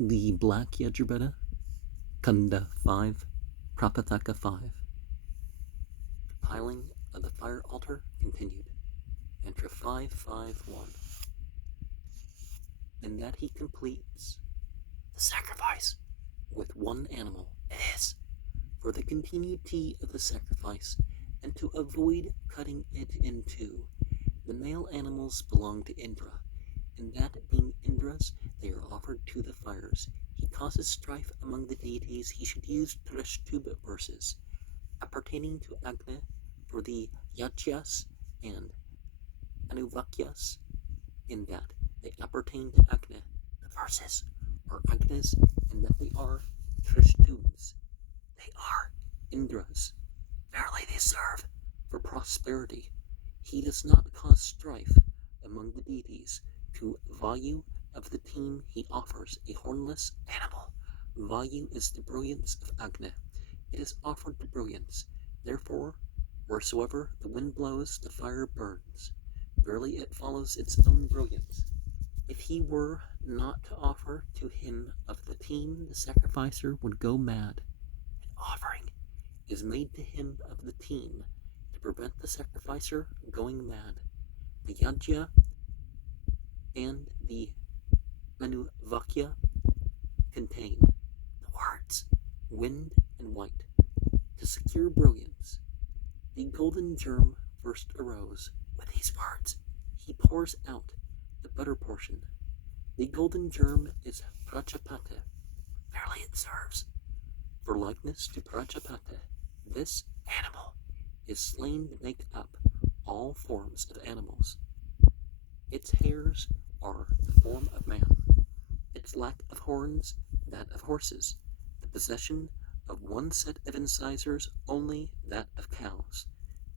The Black Yajurveda, Kanda 5, Prapathaka 5. The piling of the fire altar continued. Mantra 551. And that he completes the sacrifice with one animal is for the continuity of the sacrifice and to avoid cutting it in two. The male animals belong to Indra, and that being Indra's, they are offered to the fires. He causes strife among the deities. He should use Trishtubha verses appertaining to Agni for the Yajyas and Anuvakyas, in that they appertain to Agni. The verses are Agnis, and that they are Trishtubhas. They are Indra's. Verily they serve for prosperity. He does not cause strife among the deities. To Vayu of the team he offers a hornless animal. Vayu is the brilliance of Agni. It is offered to brilliance. Therefore, wheresoever the wind blows, the fire burns. Verily it follows its own brilliance. If he were not to offer to him of the team, the sacrificer would go mad. An offering is made to him of the team to prevent the sacrificer going mad. The Yajya and the Manuvakya contain the words wind and white to secure brilliance. The golden germ first arose with these words. He pours out the butter portion. The golden germ is Prajapati. Verily it serves for likeness to Prajapati. This animal is slain to make up all forms of animals. Its hairs are the form of man, its lack of horns that of horses, the possession of one set of incisors only that of cows,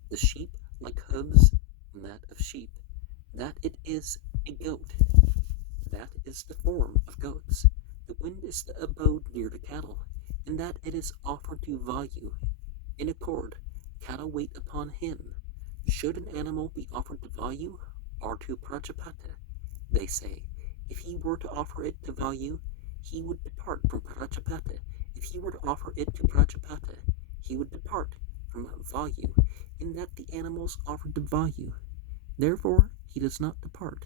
the sheep like hooves and that of sheep, that it is a goat, that is the form of goats. The wind is the abode near to cattle, in that it is offered to Vayu. In accord, cattle wait upon him. Should an animal be offered to Vayu or to Prajapati? They say, if he were to offer it to Vayu, he would depart from Prajapati. If he were to offer it to Prajapati, he would depart from Vayu, in that the animals offered to Vayu. Therefore, he does not depart.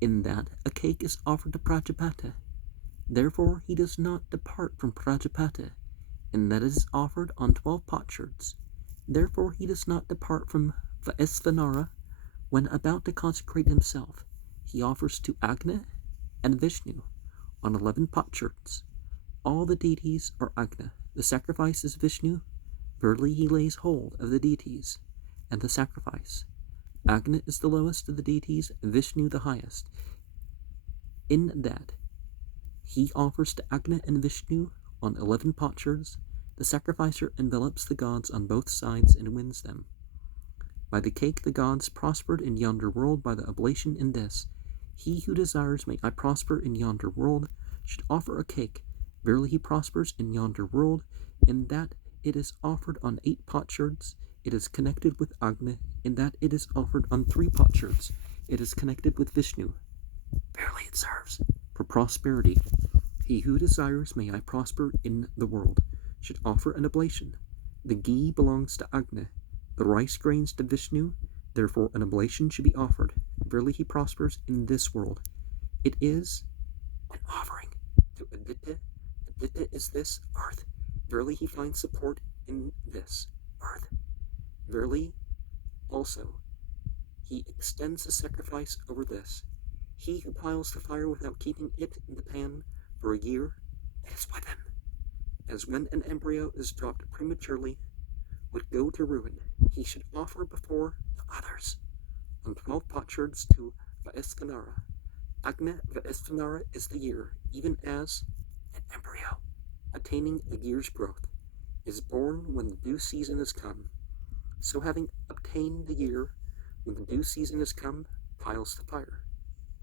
In that a cake is offered to Prajapati. Therefore, he does not depart from Prajapati. In that it is offered on 12 potsherds. Therefore, he does not depart from Vaisvanara. When about to consecrate himself, he offers to Agni and Vishnu on 11 potsherds. All the deities are Agni. The sacrifice is Vishnu. Verily he lays hold of the deities and the sacrifice. Agni is the lowest of the deities, Vishnu the highest. In that he offers to Agni and Vishnu on 11 potsherds. The sacrificer envelops the gods on both sides and wins them. By the cake the gods prospered in yonder world, by the oblation in this. He who desires may I prosper in yonder world should offer a cake. Verily he prospers in yonder world, in that it is offered on 8 potsherds. It is connected with Agni, in that it is offered on 3 potsherds. It is connected with Vishnu. Verily it serves for prosperity. He who desires may I prosper in the world should offer an oblation. The ghee belongs to Agni, the rice grains to Vishnu, therefore an oblation should be offered. Verily he prospers in this world. It is an offering to Aditya. Aditya is this earth. Verily he finds support in this earth. Verily also he extends the sacrifice over this. He who piles the fire without keeping it in the pan for a year, it is with him, as when an embryo is dropped prematurely, would go to ruin. He should offer before the others on 12 potsherds to Vaisvanara. Agni Vaisvanara is the year, even as an embryo, attaining a year's growth, is born when the due season is come. So having obtained the year, when the due season is come, piles the fire.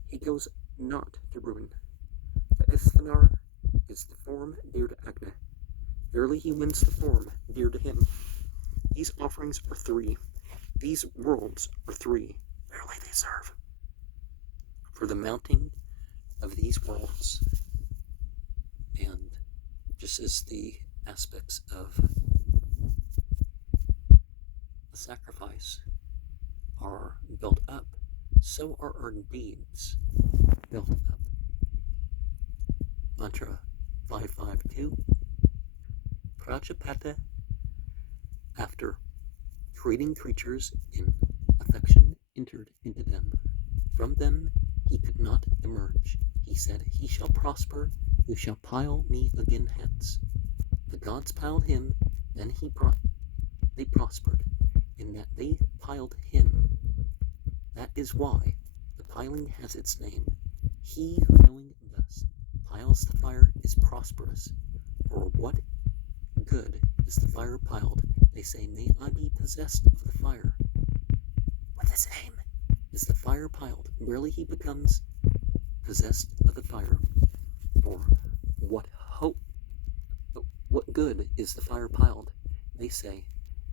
He goes not to ruin. Vaisvanara is the form dear to Agni. Verily he wins the form dear to him. These offerings are 3. These worlds are 3. Verily they serve for the mounting of these worlds. And just as the aspects of the sacrifice are built up, so are our deeds built up. Mantra 552. Prajapata, after creating creatures in affection, entered into them. From them he could not emerge. He said, "He shall prosper, who shall pile me again hence." The gods piled him, then they prospered, in that they piled him. That is why the piling has its name. He who knowing thus piles the fire is prosperous. For what good is the fire piled? They say, "May I be possessed of the fire." With his aim is the fire piled. Rarely he becomes possessed of the fire. For what good is the fire piled? They say,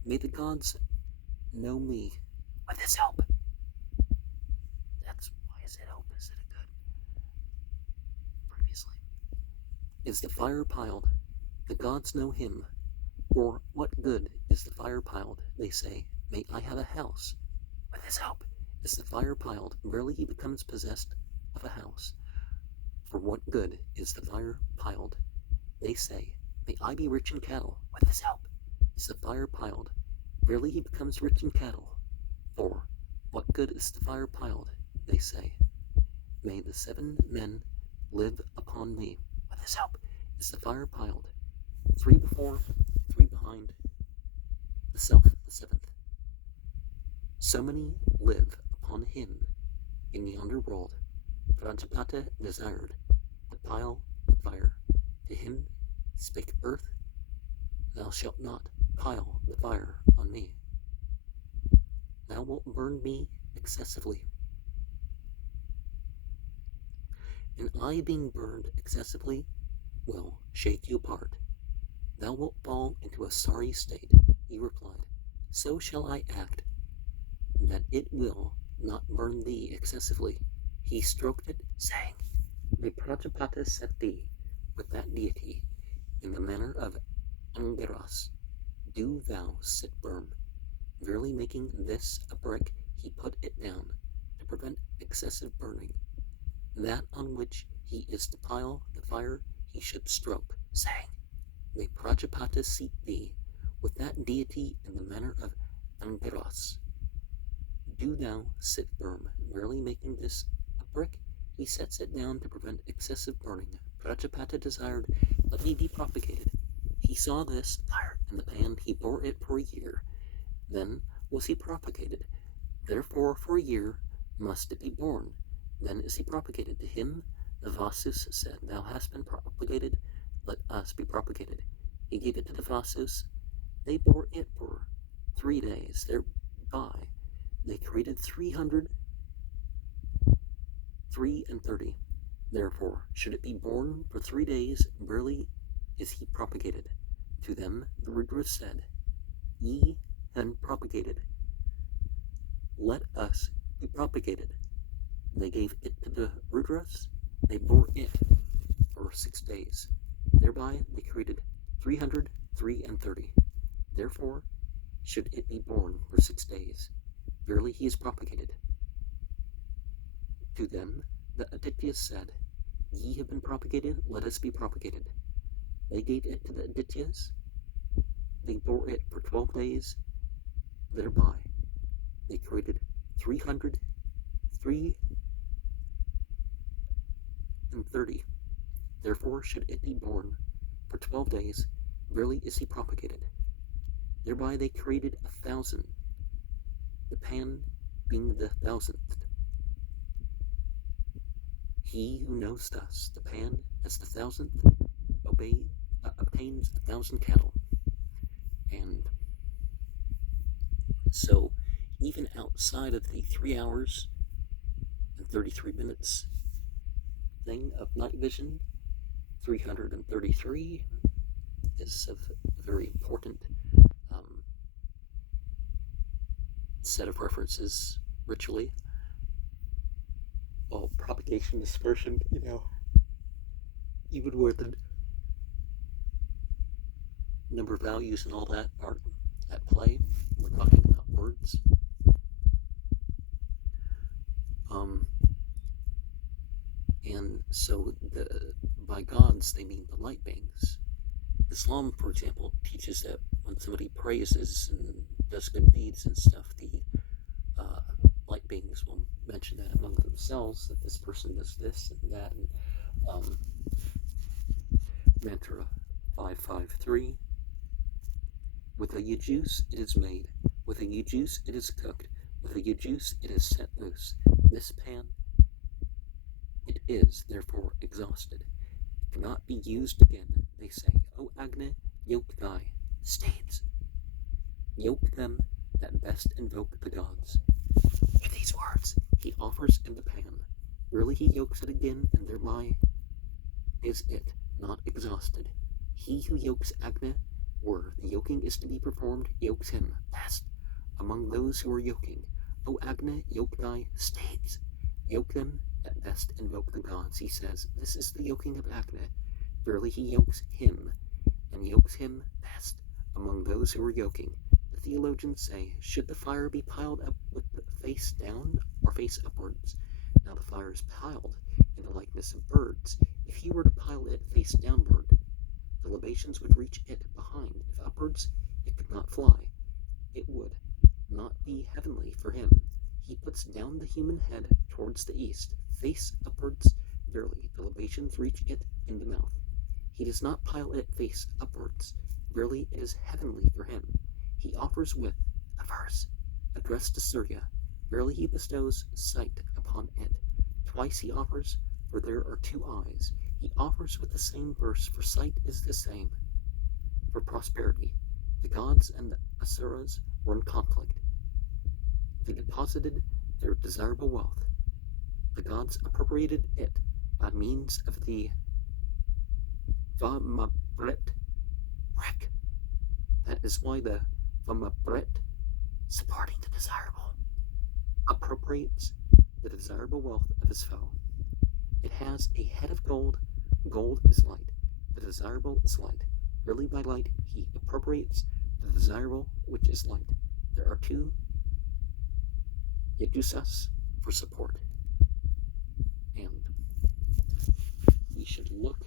"May the gods know me with his help." That's why I said hope instead of good previously. Is the fire piled? The gods know him. For what good is the fire piled? They say, "May I have a house." With his help is the fire piled. Rarely he becomes possessed of a house. For what good is the fire piled? They say, "May I be rich in cattle." With his help is the fire piled. Rarely he becomes rich in cattle. For what good is the fire piled? They say, "May the 7 men live upon me." With his help is the fire piled. 3 before, 3 behind, the self, the 7th. So many live upon him in yonder world. Prajapata desired to pile the fire. To him spake earth, "Thou shalt not pile the fire on me. Thou wilt burn me excessively." And I, being burned excessively, will shake you apart. Thou wilt fall into a sorry state. He replied, "So shall I act, that it will not burn thee excessively." He stroked it, saying, "May Prajapata set thee with that deity in the manner of Angiras. Do thou sit firm." Verily, making this a brick, he put it down to prevent excessive burning. That on which he is to pile the fire he should stroke, saying, "May Prajapata seat thee with that deity in the manner of Angiras. Do thou sit firm." Verily, making this a brick, he sets it down to prevent excessive burning. Prajapata desired, "Let me be propagated." He saw this fire in the pan, he bore it for a year. Then was he propagated. Therefore for a year must it be born. Then is he propagated. To him the Vasus said, "Thou hast been propagated, let us be propagated." He gave it to the Vasus. They bore it for 3 days. Thereby they created 330. Therefore should it be born for 3 days, rarely is he propagated. To them the Rudras said, "Ye have propagated, let us be propagated." They gave it to the Rudras. They bore it for 6 days. Thereby they created 330. Therefore should it be born for 6 days. Verily he is propagated. To them the Adityas said, "Ye have been propagated, let us be propagated." They gave it to the Adityas. They bore it for 12 days. Thereby they created 330. Therefore should it be born for 12 days, rarely is he propagated. Thereby they created 1,000, the pan being the 1,000th. He who knows thus the pan as the 1,000th obtains 1,000 cattle. And so even outside of the 3 hours and 33 minutes thing of night vision, 333 is a very important set of references ritually. Well, propagation, dispersion, even with number values and all that are at play. We're talking about words. And so by gods, they mean the light beings. Islam, for example, teaches that when somebody praises and does good deeds and stuff, the light beings will mention that among themselves, that this person does this and that. And mantra 553, with a Yajus it is made, with a Yajus it is cooked, with a Yajus it is set loose. This pan, it is therefore exhausted. It cannot be used again, they say. O Agni, yoke thy steeds. Yoke them that best invoke the gods. With these words, he offers in the pan. Really he yokes it again, and thereby is it not exhausted. He who yokes Agni, where the yoking is to be performed, yokes him best among those who are yoking. O Agni, yoke thy steeds. Yoke them that best invoke the gods. He says, this is the yoking of Agni. Verily he yokes him, and yokes him best among those who are yoking. The theologians say, should the fire be piled up with the face down or face upwards? Now the fire is piled in the likeness of birds. If he were to pile it face downward, the libations would reach it behind. If upwards, it could not fly. It would not be heavenly for him. He puts down the human head towards the east, face upwards. Verily, the libations reach it in the mouth. He does not pile it face upwards. Verily, it is heavenly for him. He offers with a verse addressed to Surya. Verily, he bestows sight upon it. Twice he offers, for there are two eyes. He offers with the same verse, for sight is the same. For prosperity, the gods and the asuras were in conflict. They deposited their desirable wealth. The gods appropriated it by means of the Vamabret Rek. That is why the Vamabret, supporting the desirable, appropriates the desirable wealth of his foe. It has a head of gold. Gold is light. The desirable is light. Really by light, he appropriates the desirable, which is light. There are two Yadusas for support. And we should look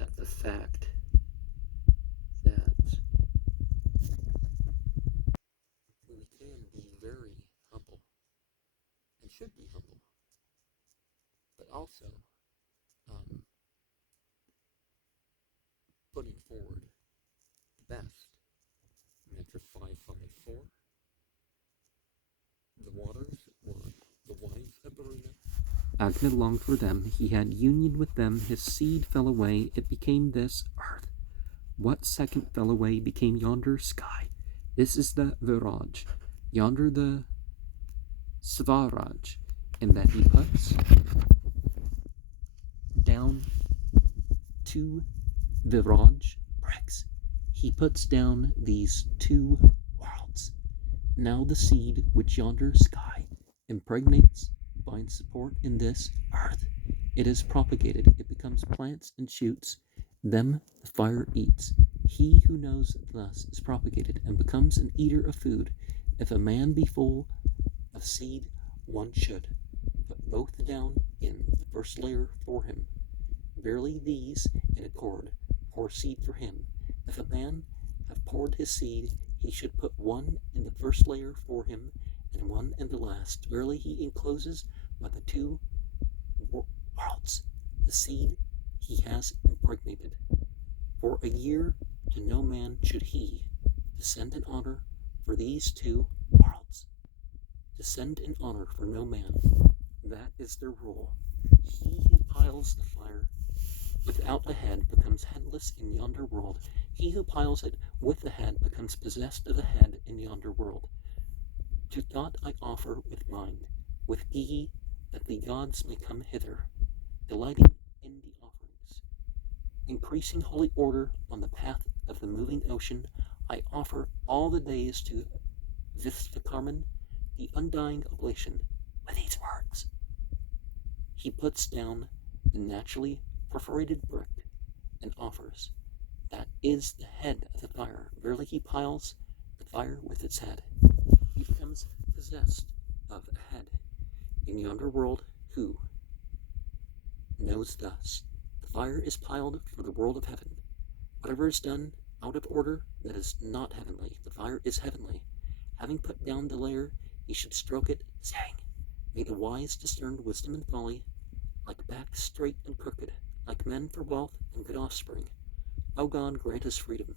at the fact that we can be very humble and should be humble, but also putting forward the best. Mantra 554. The waters were the wives of Berriedale. Agni longed for them. He had union with them. His seed fell away. It became this earth. What second fell away became yonder sky. This is the Viraj. Yonder the Svaraj. In that he puts down two Viraj bricks. He puts down these two worlds. Now the seed which yonder sky impregnates finds support in this earth. It is propagated. It becomes plants and shoots. Them the fire eats. He who knows thus is propagated and becomes an eater of food. If a man be full of seed, one should put both down in the first layer for him. Verily these in accord pour seed for him. If a man have poured his seed, he should put one in the first layer for him, and one in the last. Verily he encloses by the two worlds the seed he has impregnated. For a year to no man should he descend in honor for these two worlds. Descend in honor for no man. That is their rule. He who piles the fire without a head becomes headless in yonder world. He who piles it with the head becomes possessed of a head in yonder world. To God I offer with mine, with ghee, that the gods may come hither, delighting in the offerings. Increasing holy order on the path of the moving ocean, I offer all the days to Vishvakarman the undying oblation with these words. He puts down the naturally perforated brick and offers that is the head of the fire. Verily he piles the fire with its head. He becomes possessed of a head. In yonder world, who knows thus? The fire is piled for the world of heaven. Whatever is done out of order that is not heavenly, the fire is heavenly. Having put down the layer, he should stroke it, saying, May the wise discern wisdom and folly, like backs straight and crooked, like men for wealth and good offspring. O God, grant us freedom,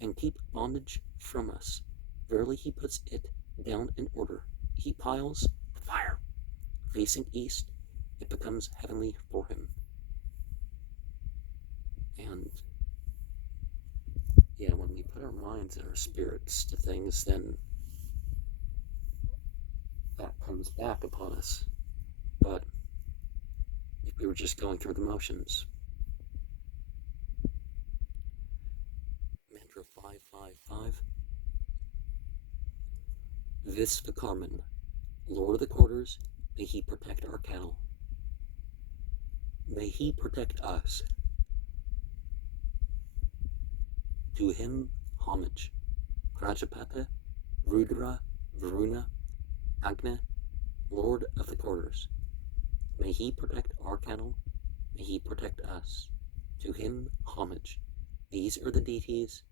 and keep bondage from us. Verily he puts it down in order. He piles the fire. Facing east, it becomes heavenly for him. And yeah, when we put our minds and our spirits to things, then that comes back upon us. But if we were just going through the motions, mantra 555, Visvakarman, Lord of the Quarters, may he protect our cattle. May he protect us. To him homage. Prapathaka, Rudra, Varuna, Agna, Lord of the Quarters. May he protect our cattle. May he protect us. To him homage. These are the deities,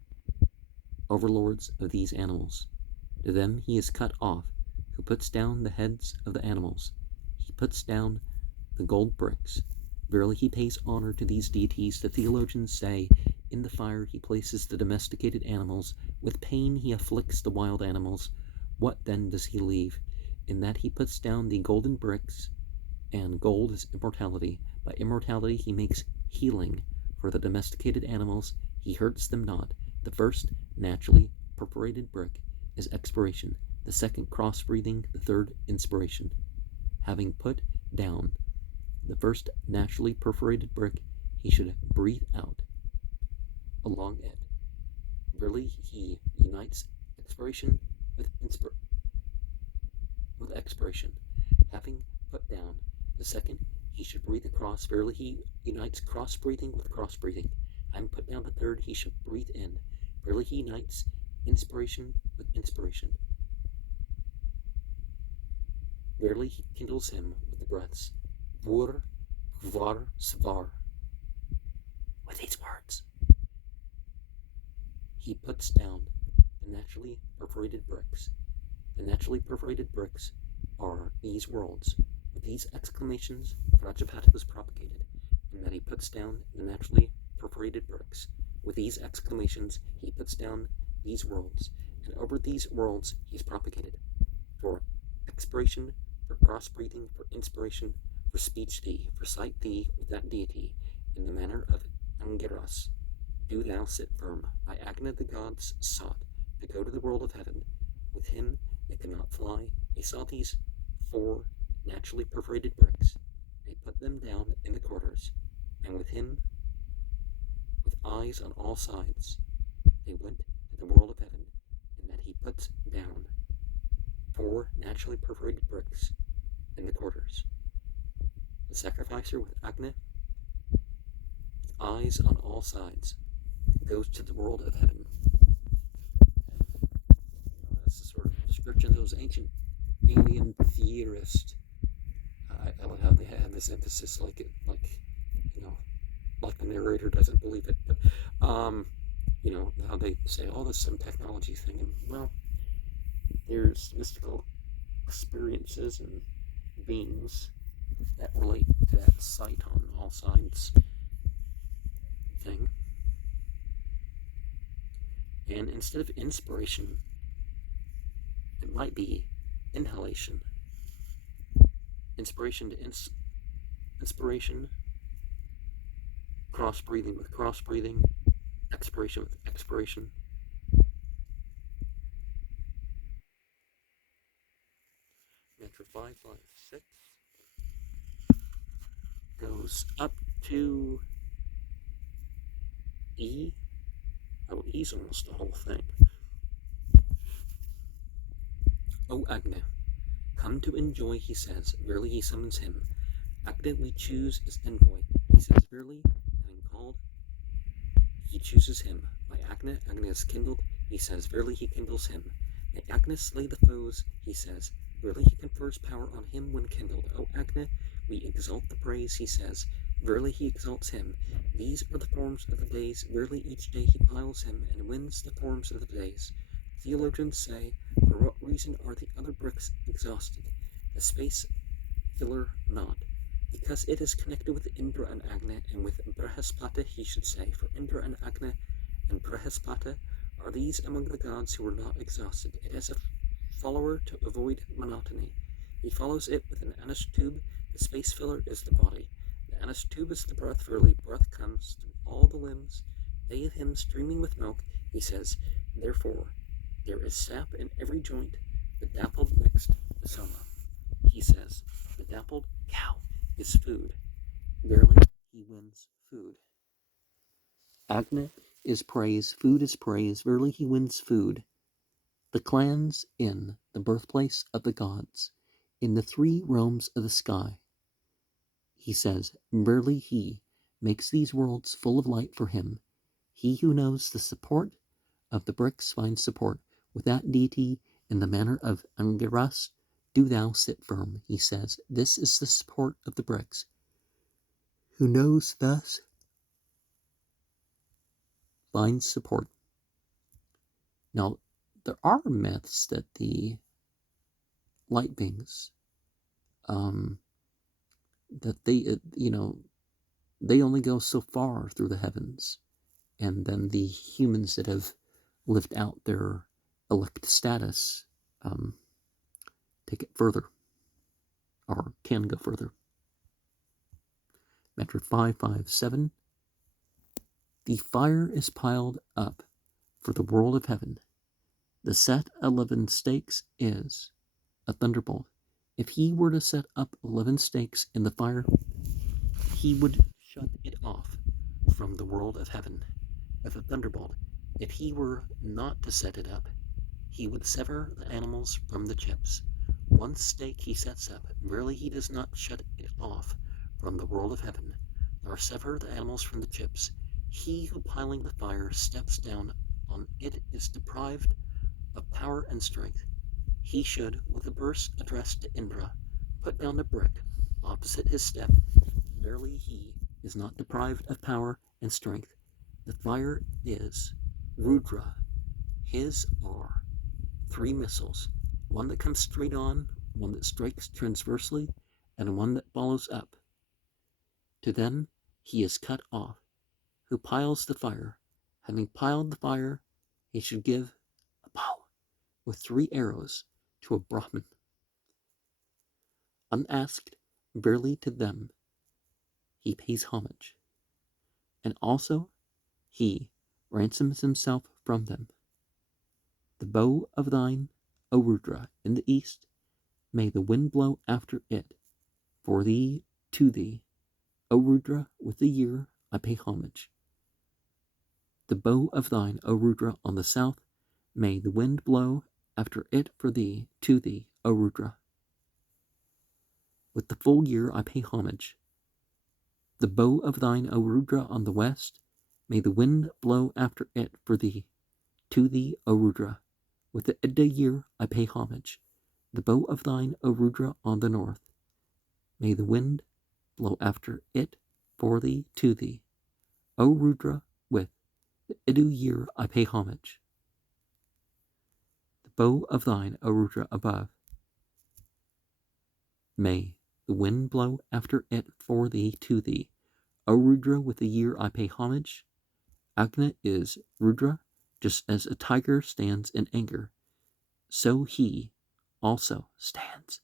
overlords of these animals. To them he is cut off, who puts down the heads of the animals. He puts down the gold bricks. Verily he pays honor to these deities. The theologians say, in the fire he places the domesticated animals. With pain he afflicts the wild animals. What then does he leave? In that he puts down the golden bricks, and gold is immortality. By immortality he makes healing for the domesticated animals. He hurts them not. The first, naturally perforated brick, is expiration. The second, cross-breathing. The third, inspiration. Having put down the first naturally perforated brick, he should breathe out along it. Verily he unites expiration with expiration. Having put down the second, he should breathe across. Verily he unites cross-breathing with cross-breathing. Having put down the third, he should breathe in. Verily he unites inspiration with inspiration. Verily he kindles him with the breaths. Vur, Var, Svar. With these words, he puts down the naturally perforated bricks. The naturally perforated bricks are these worlds. With these exclamations, Prapathaka was propagated, and that he puts down the naturally perforated bricks. With these exclamations, he puts down these worlds, and over these worlds he is propagated. For expiration, for cross-breathing, for inspiration, for speech thee, for sight thee with that deity, in the manner of Angiras. Do thou sit firm. By Agna the gods sought to go to the world of heaven. With him they could not fly. They saw these 4 naturally perforated bricks. They put them down in the quarters, and with him, with eyes on all sides, they went to the world of heaven, in that he puts down 4 naturally perforated bricks in the quarters. The sacrificer with Agna, with eyes on all sides, goes to the world of heaven. That's the sort of description of those ancient alien theorists. I love how they have this emphasis, like the narrator doesn't believe it, but how they say, oh, this is some technology thing, and well, there's mystical experiences and beings that relate to that sight on all sides thing. And instead of inspiration, it might be inhalation. Inspiration to inspiration, cross-breathing with cross-breathing, expiration with expiration. Mantra 556 goes up to E. Oh, E's almost the whole thing. O Agna, come to enjoy, he says. Verily he summons him. Agna we choose as envoy. He says, verily, having called he chooses him. By Agni, Agni is kindled, he says, verily he kindles him. May Agni slay the foes, he says, verily he confers power on him when kindled. O Agni, we exalt the praise, he says, verily he exalts him. These are the forms of the days, verily each day he piles him and wins the forms of the days. Theologians say, for what reason are the other bricks exhausted, the space filler not? Because it is connected with Indra and Agni, and with Brihaspati he should say, for Indra and Agni and Brihaspati are these among the gods who are not exhausted. It has a follower to avoid monotony. He follows it with an Anushtube. The space filler is the body. The Anushtube is the breath, verily breath comes through all the limbs. They of him streaming with milk, he says, therefore there is sap in every joint, the dappled mixed, the soma. He says, the dappled cow is food. Verily, he wins food. Agni is praise, food is praise, verily he wins food. The clans in the birthplace of the gods, in the three realms of the sky. He says, verily he makes these worlds full of light for him. He who knows the support of the bricks finds support. With that deity, in the manner of Angiras, do thou sit firm, he says. This is the support of the bricks. Who knows thus finds support. Now, there are myths that the light beings, that they, they only go so far through the heavens, and then the humans that have lived out their elect status take it further, or can go further. Metric 557. The fire is piled up for the world of heaven. The set 11 stakes is a thunderbolt. If he were to set up 11 stakes in the fire, he would shut it off from the world of heaven with a thunderbolt. If he were not to set it up, he would sever the animals from the chips. One stake he sets up, verily he does not shut it off from the world of heaven, nor sever the animals from the chips. He who piling the fire steps down on it is deprived of power and strength. He should, with a verse addressed to Indra, put down the brick opposite his step. Verily he is not deprived of power and strength. The fire is Rudra. His are 3 missiles, one that comes straight on, one that strikes transversely, and one that follows up. To them he is cut off, who piles the fire. Having piled the fire, he should give a bow with 3 arrows to a Brahmin. Unasked, barely to them he pays homage, and also he ransoms himself from them. The bow of thine, O Rudra, in the east, may the wind blow after it. For thee, to thee, O Rudra, with the year I pay homage. The bow of thine, O Rudra, on the south, may the wind blow after it. For thee, to thee, O Rudra. With the full year I pay homage. The bow of thine, O Rudra, on the west, may the wind blow after it. For thee, to thee, O Rudra. With the Idda year I pay homage. The bow of thine, O Rudra, on the north, may the wind blow after it. For thee, to thee, O Rudra. With the Iddu year I pay homage. The bow of thine, O Rudra, above, may the wind blow after it. For thee, to thee, O Rudra. With the year I pay homage. Agni is Rudra, just as a tiger stands in anger, so he also stands.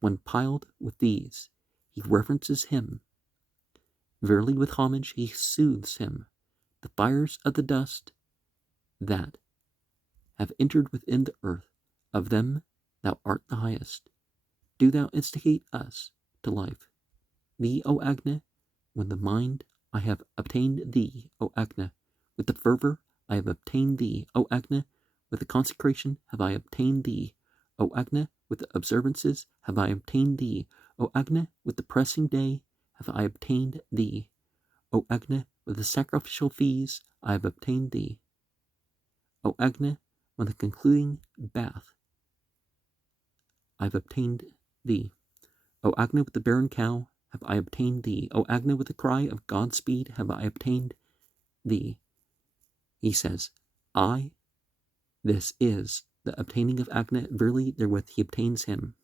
When piled with these, he reverences him. Verily with homage he soothes him. The fires of the dust that have entered within the earth, of them thou art the highest. Do thou instigate us to life. Thee, O Agni, when the mind I have obtained thee, O Agni, with the fervor I have obtained thee, O Agni, with the consecration have I obtained thee, O Agni, with the observances have I obtained thee, O Agni, with the pressing day have I obtained thee, O Agni, with the sacrificial fees I have obtained thee. O Agni, with the concluding bath I have obtained thee. O Agni, with the barren cow have I obtained thee. O Agni, with the cry of Godspeed have I obtained thee. He says, this is the obtaining of Agni, verily therewith he obtains him.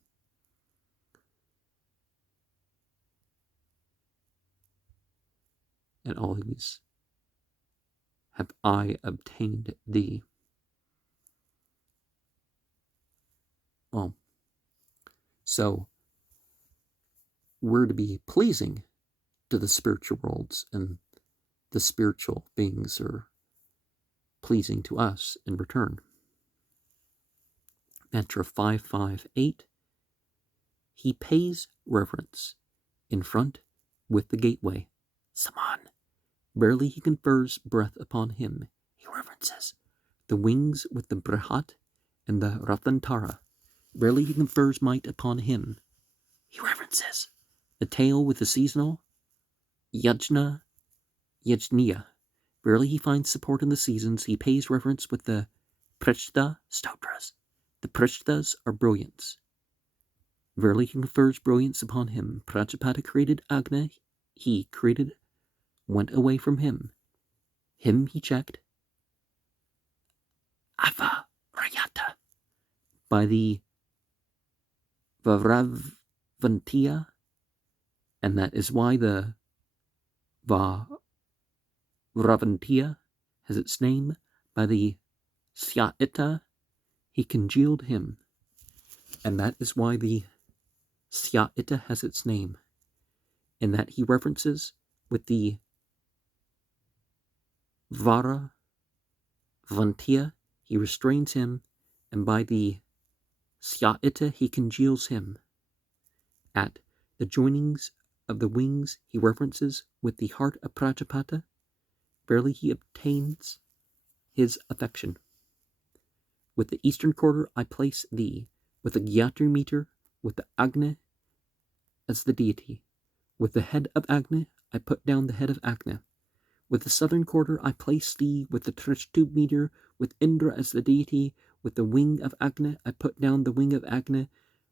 And all these have I obtained thee. Well, so we're to be pleasing to the spiritual worlds, and the spiritual beings are pleasing to us in return. Mantra 558. He pays reverence in front with the gateway. Saman. Barely he confers breath upon him. He reverences the wings with the Brihat and the Ratantara. Barely he confers might upon him. He reverences the tail with the seasonal Yajna Yajniya. Barely he finds support in the seasons. He pays reverence with the Prishta Stotras. The Prishtas are brilliance. Verily he confers brilliance upon him. Prajapata created Agni. He created went away from him. Him he checked. Ava Rayata. By the Varavantiya. And that is why the Varavantiya has its name. By the Syaita he congealed him. And that is why the Syaita has its name. And that he references with the Varavantiya he restrains him, and by the Syaita he congeals him. At the joinings of the wings he references with the heart of Prajapata. Barely he obtains his affection. With the eastern quarter I place thee, with the Gyatri meter, with the Agni as the deity. With the head of Agni I put down the head of Agni. With the southern quarter I place thee, with the Trishtu meter, with Indra as the deity. With the wing of Agni I put down the wing of Agni.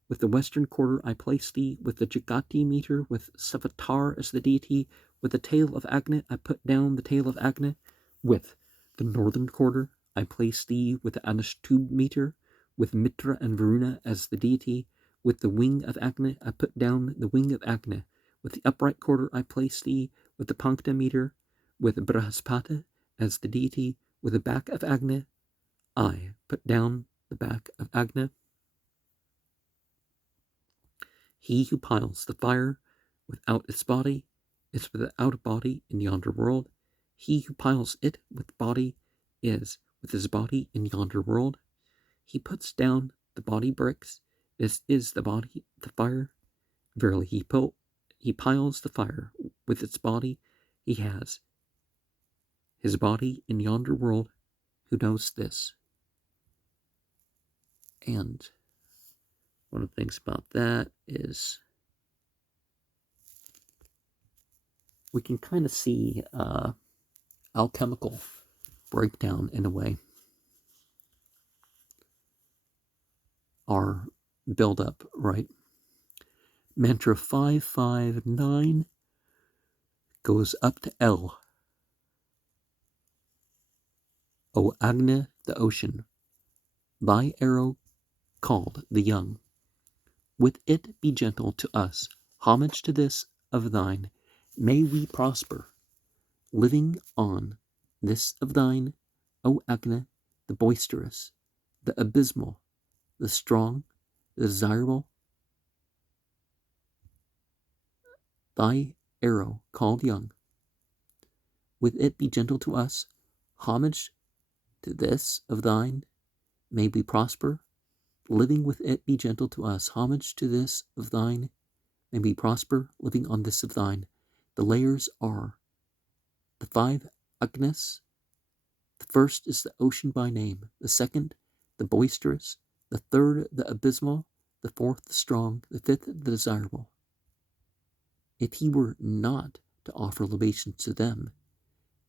With the western quarter I place thee, with the Jagati meter, with Savatar as the deity. With the tail of Agni I put down the tail of Agni. With the northern quarter I place thee, with the Anushtub meter, with Mitra and Varuna as the deity. With the wing of Agni I put down the wing of Agni. With the upright quarter I place thee, with the Pankta meter, with Brahaspata as the deity. With the back of Agni I put down the back of Agni. He who piles the fire without its body is without a body in yonder world. He who piles it with body is with his body in yonder world. He puts down the body bricks. This is the body, the fire. Verily he piles the fire with its body. He has his body in yonder world. Who knows this? And one of the things about that is we can kind of see alchemical breakdown in a way. Our build-up, right? Mantra 559 goes up to L. O Agni, the ocean, thy arrow called the young. With it be gentle to us, homage to this of thine. May we prosper, living on this of thine, O Agni, the boisterous, the abysmal, the strong, the desirable. Thy arrow called young. With it be gentle to us, homage to this of thine. May we prosper, living with it be gentle to us, homage to this of thine. May we prosper, living on this of thine. The layers are the 5 Agnis. The first is the ocean by name, the second, the boisterous, the third, the abysmal, the fourth, the strong, the fifth, the desirable. If he were not to offer libations to them,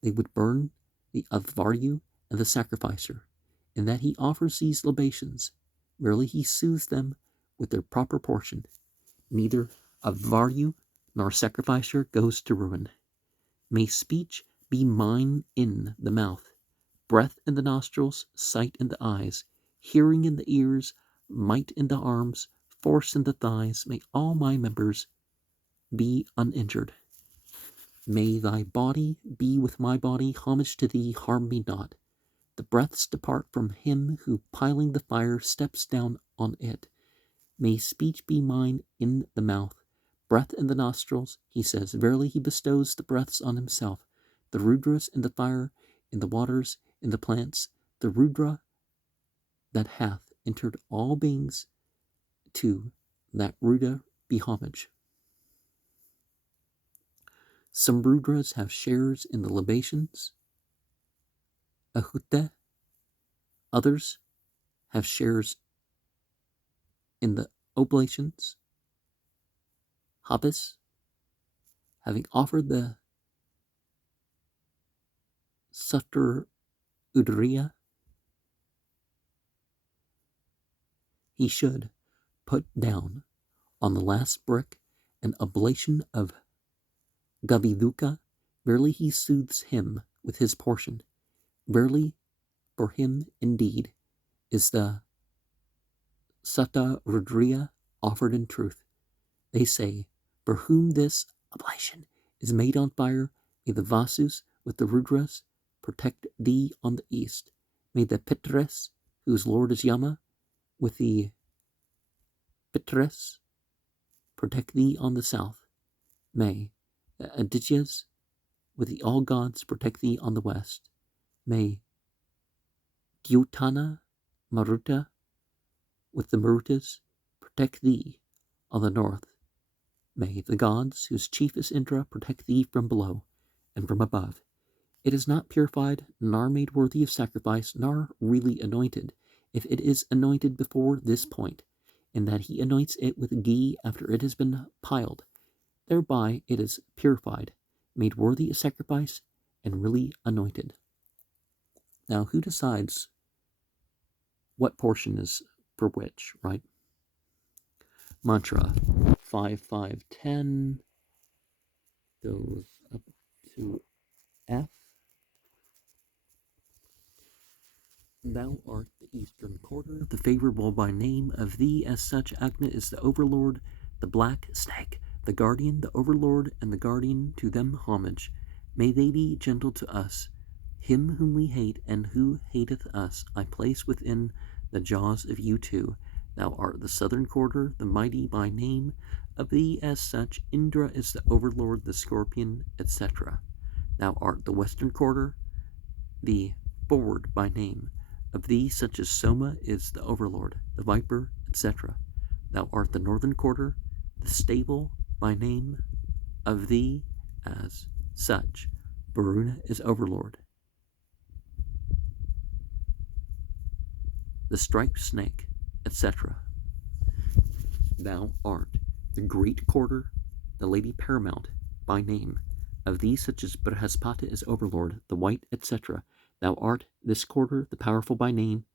they would burn the Advaryu and the sacrificer, and that he offers these libations. Merely he soothes them with their proper portion. Neither Advaryu nor sacrificer goes to ruin. May speech be mine in the mouth, breath in the nostrils, sight in the eyes, hearing in the ears, might in the arms, force in the thighs. May all my members be uninjured. May thy body be with my body, homage to thee, harm me not. The breaths depart from him who, piling the fire, steps down on it. May speech be mine in the mouth, breath in the nostrils, he says. Verily he bestows the breaths on himself, the Rudras in the fire, in the waters, in the plants, the Rudra that hath entered all beings, to that Rudra be homage. Some Rudras have shares in the libations, Ahute. Others have shares in the oblations, Habis. Having offered the Sutter Udriya, he should put down on the last brick an oblation of Gaviduka. Verily he soothes him with his portion. Verily for him indeed is the Sutta Rudriya offered in truth. They say, for whom this oblation is made on fire, may the Vasus with the Rudras protect thee on the east. May the Pitres, whose lord is Yama, with the Pitres protect thee on the south. May the Adityas, with the all gods, protect thee on the west. May Dyutana Maruta, with the Marutas, protect thee on the north. May the gods, whose chief is Indra, protect thee from below and from above. It is not purified, nor made worthy of sacrifice, nor really anointed, if it is anointed before this point, in that he anoints it with ghee after it has been piled. Thereby it is purified, made worthy of sacrifice, and really anointed. Now, who decides what portion is for which, right? Mantra 5510 goes up to F. Thou art the eastern quarter, the favorable by name. Of thee as such, Agna is the overlord, the black snake, the guardian, the overlord, and the guardian. To them homage. May they be gentle to us. Him whom we hate, and who hateth us, I place within the jaws of you two. Thou art the southern quarter, the mighty by name. Of thee as such, Indra is the overlord, the scorpion, etc. Thou art the western quarter, the forward by name. Of thee such as Soma is the overlord, the viper, etc. Thou art the northern quarter, the stable by name. Of thee as such, Varuna is overlord, the striped snake, etc. Thou art the great quarter, the lady paramount by name. Of these such as Brihaspati is overlord, the white, etc. Thou art this quarter, the powerful by name.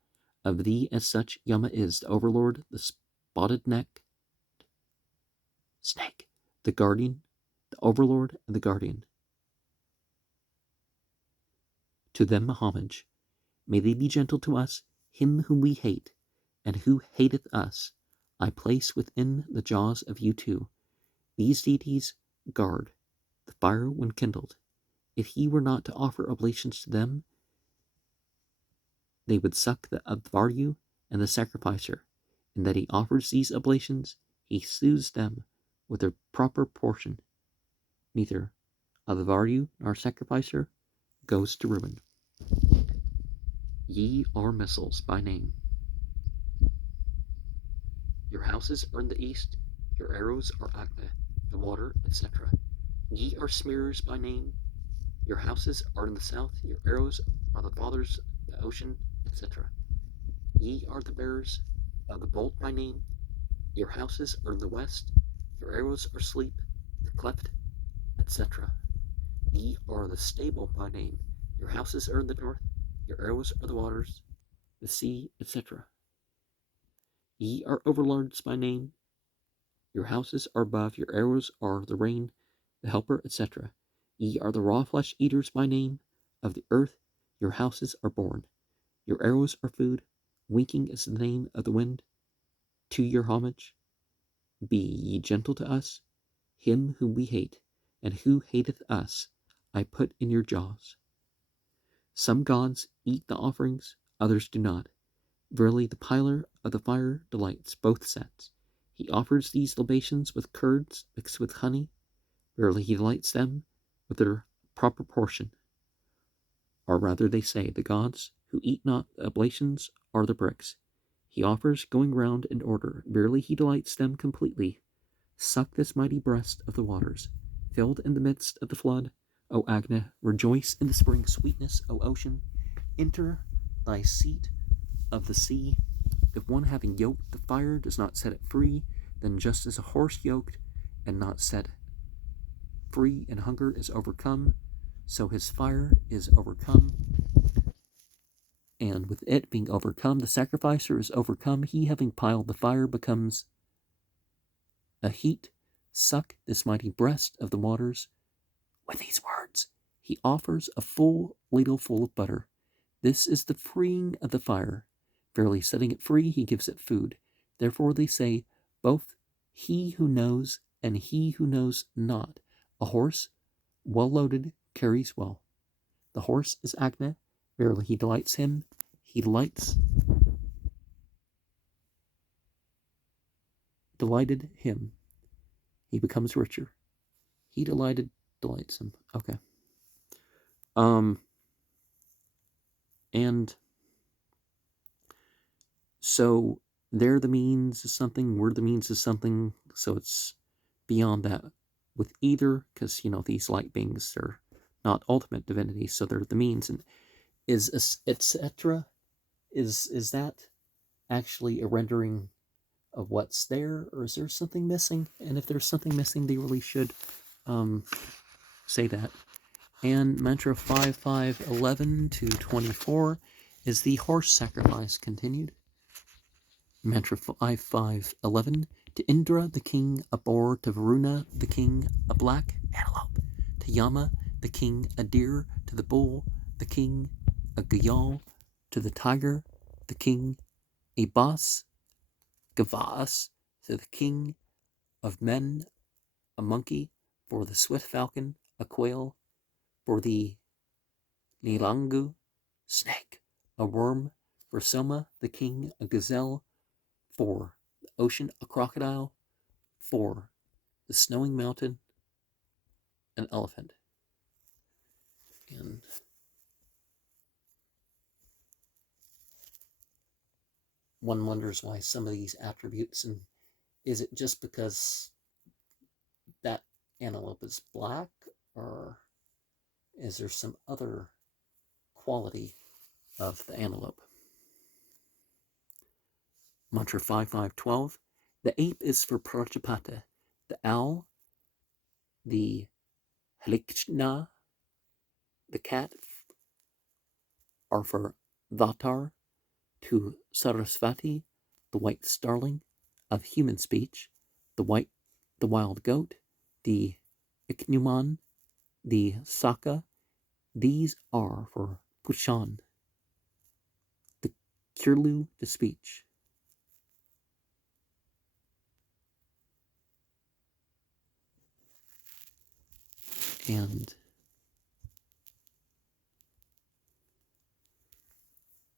Of thee as such Yama is the overlord, the spotted neck snake, the guardian, the overlord, and the guardian. To them homage. May they be gentle to us, him whom we hate, and who hateth us, I place within the jaws of you two. These deities guard the fire when kindled. If he were not to offer oblations to them, they would suck the Advaryu and the sacrificer. In that he offers these oblations, he soothes them with their proper portion. Neither Advaryu nor sacrificer goes to ruin. Ye are missiles by name. Your houses are in the east, your arrows are Agna, the water, etc. Ye are smearers by name. Your houses are in the south, your arrows are the fathers, the ocean, etc. Ye are the bearers of the bolt by name. Your houses are in the west, your arrows are sleep, the cleft, etc. Ye are the stable by name. Your houses are in the north, your arrows are the waters, the sea, etc. Ye are overlords by name. Your houses are above, your arrows are the rain, the helper, etc. Ye are the raw flesh eaters by name. Of the earth, your houses are born. Your arrows are food. Winking is the name of the wind. To your homage. Be ye gentle to us. Him whom we hate, and who hateth us, I put in your jaws. Some gods eat the offerings, others do not. Verily the piler of the fire delights both sets. He offers these libations with curds mixed with honey. Verily he delights them with their proper portion. Or rather they say, the gods who eat not the oblations are the bricks. He offers going round in order. Verily he delights them completely. Suck this mighty breast of the waters, filled in the midst of the flood. O Agni, rejoice in the spring sweetness, O ocean. Enter thy seat of the sea. If one having yoked the fire does not set it free, then just as a horse yoked and not set free in hunger is overcome, so his fire is overcome. And with it being overcome, the sacrificer is overcome. He having piled the fire becomes a heat. Suck this mighty breast of the waters. With these words, he offers a full ladle full of butter. This is the freeing of the fire. Verily, setting it free, he gives it food. Therefore they say, both he who knows and he who knows not. A horse, well loaded, carries well. The horse is Agni. Verily, he delights him. He delighted him. He becomes richer. He delights him. Okay. And so there the means is something, where the means is something, so it's beyond that with either, because, these light beings are not ultimate divinities, so they're the means. And is etc. Is that actually a rendering of what's there, or is there something missing? And if there's something missing, they really should say that. And mantra 5511 to 24 is the horse sacrifice continued. Mantra 5511, to Indra the king a boar, to Varuna the king a black antelope, to Yama the king a deer, to the bull the king a gayal, to the tiger the king a bas, gavas, to the king of men a monkey, for the swift falcon a quail, for the nilangu snake a worm, for Soma the king a gazelle, for the ocean a crocodile, for the snowing mountain an elephant. And one wonders why some of these attributes, and is it just because that antelope is black, or is there some other quality of the antelope? Mantra 5512, the ape is for Prajapati, the owl, the halichna, the cat are for Vatar, to Sarasvati, the white starling of human speech, the wild goat, the ichneumon, the saka. These are for Pushan, the curlew, the speech. And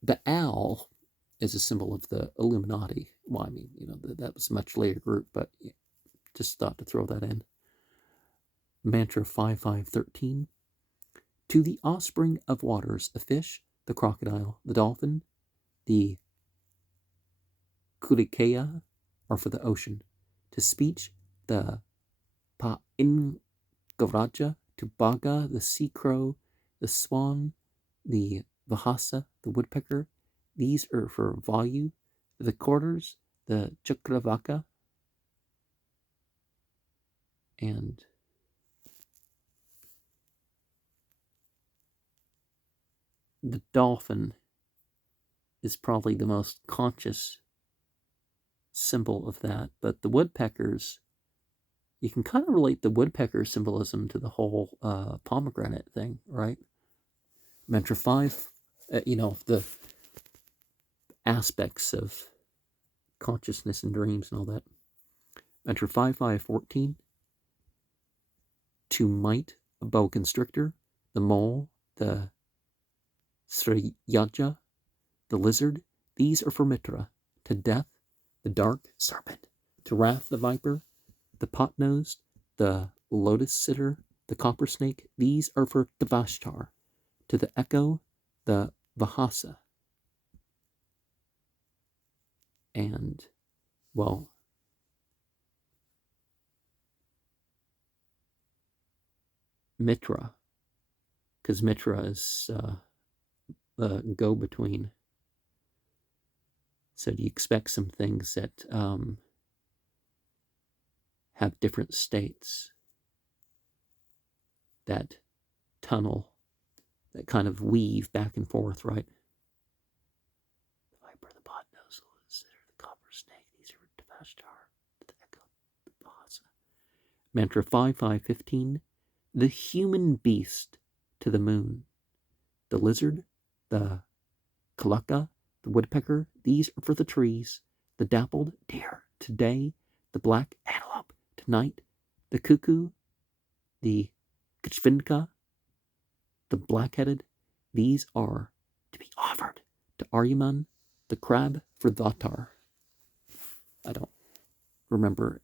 the owl is a symbol of the Illuminati. Well, I mean, that was a much later group, but just thought to throw that in. Mantra 5513. To the offspring of waters, a fish, the crocodile, the dolphin, the kurikeya are for the ocean. To speech, the pa'ingaraja, to baga, the sea crow, the swan, the vahasa, the woodpecker. These are for vayu, the quarters, the chakravaka, and the dolphin is probably the most conscious symbol of that, but the woodpeckers, you can kind of relate the woodpecker symbolism to the whole pomegranate thing, right? Mantra 5, the aspects of consciousness and dreams and all that. Mantra 5, 5, 14. To might, a boa constrictor, the mole, the sriyaja, the lizard, these are for Mitra. To death, the dark serpent. To wrath, the viper, the pot-nosed, the lotus sitter, the copper snake, these are for Tavashtar. To the echo, the Vahasa. And, well, Mitra, because Mitra is the go-between. So do you expect some things that have different states that tunnel, that kind of weave back and forth, right? The viper, the pot-nosed, the copper snake, these are Tavashtar, the echo, the Bahasa. Mantra 5, 5, 15. The human beast to the moon, the lizard, the kalaka, the woodpecker, these are for the trees, the dappled deer, today, the black antelope, tonight, the cuckoo, the kachvinka, the black-headed, these are to be offered to Aryaman, the crab for Dhatar. I don't remember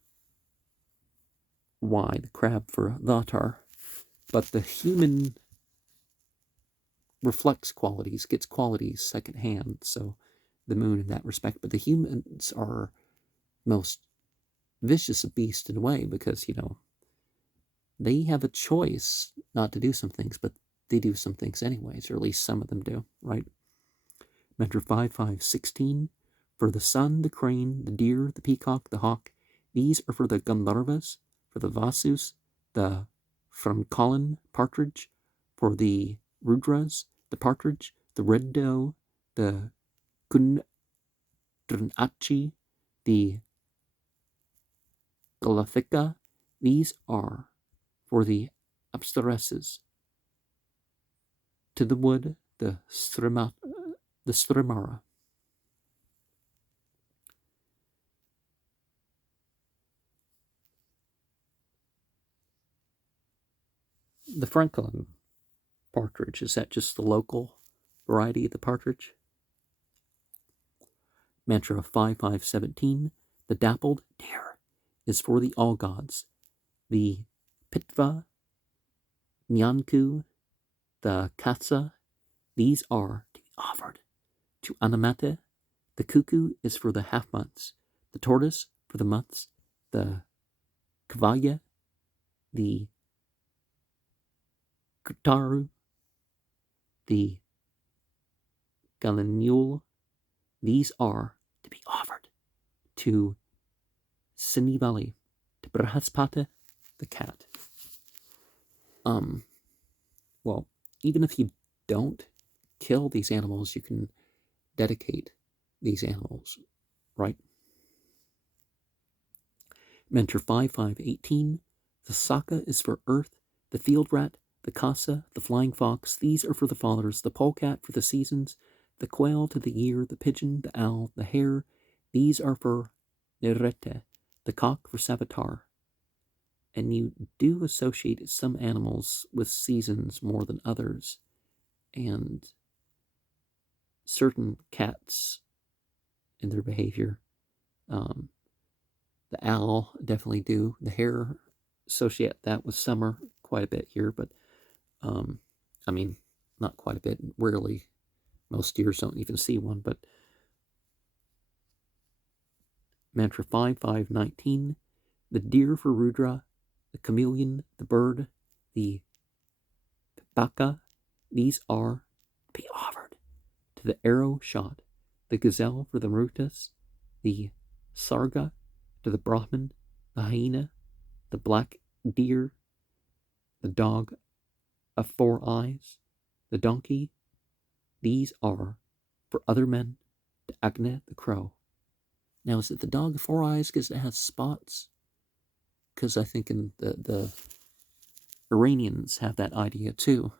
why the crab for Dhatar, but the human reflects qualities, gets qualities secondhand, so the moon in that respect. But the humans are most vicious of beasts in a way because, they have a choice not to do some things, but they do some things anyways, or at least some of them do, right? Mantra 5, 5, 16. For the sun, the crane, the deer, the peacock, the hawk, these are for the Gandharvas, for the Vasus, the Francolin partridge, for the Rudras, the partridge, the red doe, the Kundranachi, the Galathika, these are for the Apsaresses. To the wood, the Strimara. The Francolin partridge, is that just the local variety of the partridge? Mantra 5, 17. The dappled deer is for the all gods. The Pitva, Nyanku, the Katsa, these are to be offered to Anamate. The cuckoo is for the half months. The tortoise for the months. The Kavaya, the Kutaru, the Galanul, these are to be offered to Sinivali, to Brahaspata, the cat. Well, even if you don't kill these animals, you can dedicate these animals, right? Mantra 5, 18. The Saka is for earth, the field rat, the Kasa, the flying fox, these are for the fathers, the polecat for the seasons, the quail to the year, the pigeon, the owl, the hare, these are for Nerete, the cock for Savitar. And you do associate some animals with seasons more than others, and certain cats in their behavior. The owl definitely do. The hare, associate that with summer quite a bit here, but not quite a bit. Rarely, most years don't even see one. But Mantra 5, 19. The deer for Rudra, the chameleon, the bird, the baka, these are to be offered to the arrow shot, the gazelle for the Marutas, the sarga to the Brahman, the hyena, the black deer, the dog of 4 eyes, the donkey, These are for other men to Agne the crow. Now, is it the dog of 4 eyes because it has spots? Because I think in the Iranians have that idea too.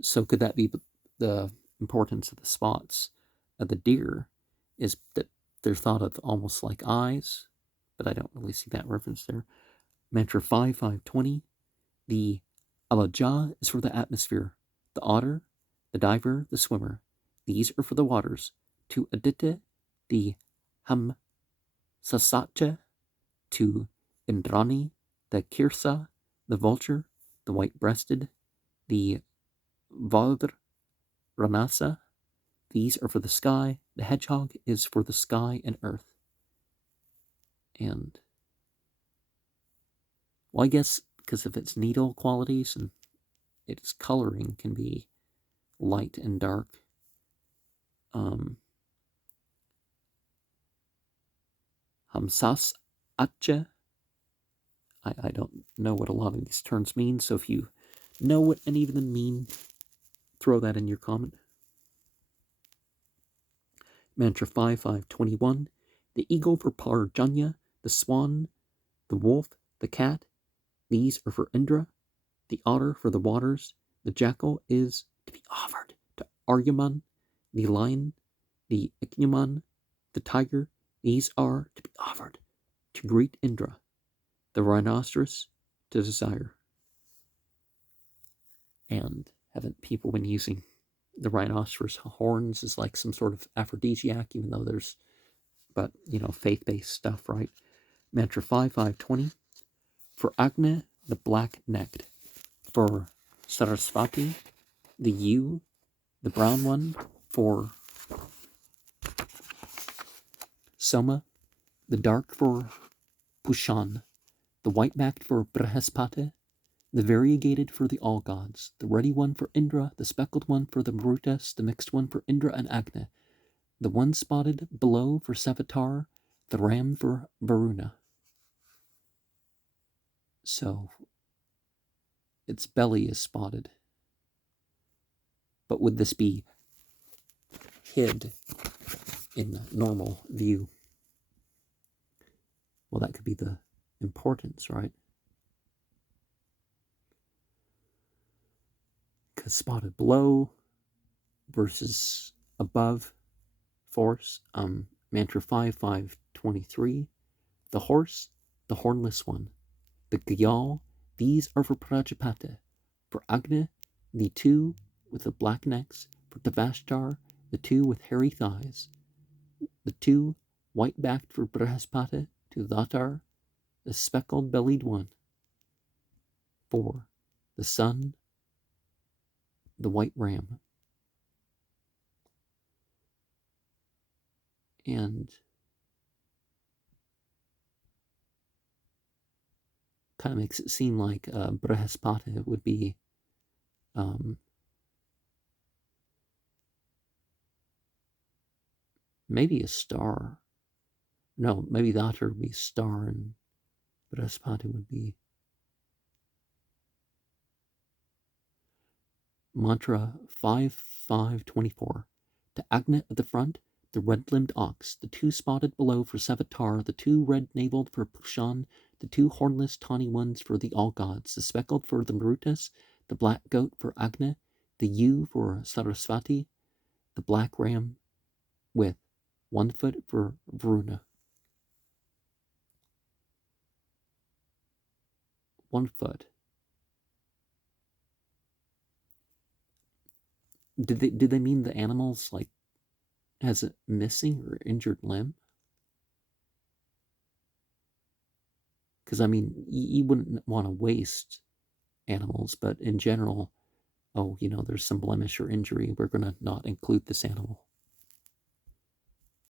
So could that be the importance of the spots of the deer? Is that they're thought of almost like eyes, but I don't really see that reference there. Mantra 5520, the Alaja is for the atmosphere, the otter, the diver, the swimmer. These are for the waters. To Aditya, the Ham Sasacha, to Indrani, the Kirsa, the vulture, the white-breasted, the Vadr Ranasa. These are for the sky. The hedgehog is for the sky and earth. And, well, I guess because of its needle qualities and its coloring can be light and dark. Hamsas Atcha. I don't know what a lot of these terms mean, so if you know what any of them mean, throw that in your comment. Mantra 5521, the eagle for Parjanya, the swan, the wolf, the cat. These are for Indra, the otter for the waters. The jackal is to be offered to Aryaman, the lion, the ichneumon, the tiger. These are to be offered to greet Indra, the rhinoceros to desire. And haven't people been using the rhinoceros horns as like some sort of aphrodisiac, even though there's, but faith-based stuff, right? Mantra 5520, for Agni, the black-necked. For Sarasvati, the ewe, the brown one. For Soma, the dark for Pushan, the white-backed for Brihaspati, the variegated for the all-gods, the ruddy one for Indra, the speckled one for the Marutas, the mixed one for Indra and Agni, the one spotted below for Savitar, the ram for Varuna. So, its belly is spotted. But would this be hid in normal view? Well, that could be the importance, right? Because spotted below versus above force. Mantra 5523, the horse, the hornless one, the gyal. These are for Prajapati. For Agni, the two with the black necks. For Tavashtar, the two with hairy thighs. The two white-backed for Brihaspati. To Datar, the speckled-bellied one. For the sun, the white ram. And kind of makes it seem like Brihaspati would be maybe a star. No, maybe the otter would be a star and Brihaspati would be. Mantra 5524. To Agni at the front, the red-limbed ox, the two spotted below for Savitar, the two red-naveled for Pushan, the two hornless tawny ones for the all-gods, the speckled for the Marutas, the black goat for Agni, the ewe for Sarasvati, the black ram with 1 foot for Varuna. 1 foot. Did they mean the animals like has a missing or injured limb? Because I mean, you wouldn't want to waste animals, but in general, there's some blemish or injury, we're going to not include this animal.